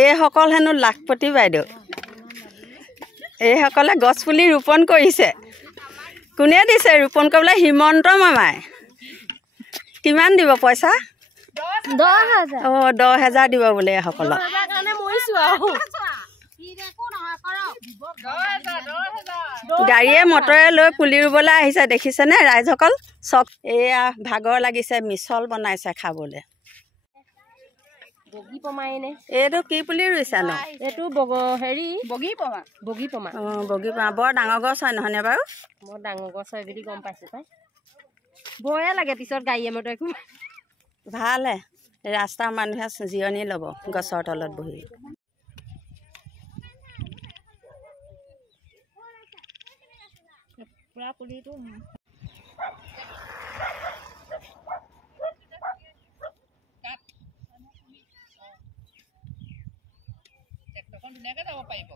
এইসকল হেনো লাখপতি বাইদেউ এইসকলে গছপুলি ৰোপণ কৰিছে কোনে দিছে ৰোপণ কৰিবলৈ হিমন্ত মামাই কিমান দিব পইচা 10,000 অঁ 10,000 দিব বোলে এইসকলক গাড়ীয়ে মটৰে লৈ পুলি ৰুবলৈ আহিছে দেখিছেনে ৰাইজসকল চব এয়া ভাগৰ লাগিছে মিছল বনাইছে খাবলৈ এইটো কি পুলি ৰুইছা ন এইটো হেৰি বগীপমা অঁ বগীপমা বৰ ডাঙৰ গছ হয় নহয়নে বাৰু বৰ ডাঙৰ গছ হয় বুলি গম পাইছো তাই ভয়ে লাগে পিছত গাড়ীয়ে মটৰ একো ভালহে ৰাস্তাৰ মানুহে জিৰণি ল'ব গছৰ তলত বহি পুৰা পুলিটো ধুনীয়াকৈ যাব পাৰিব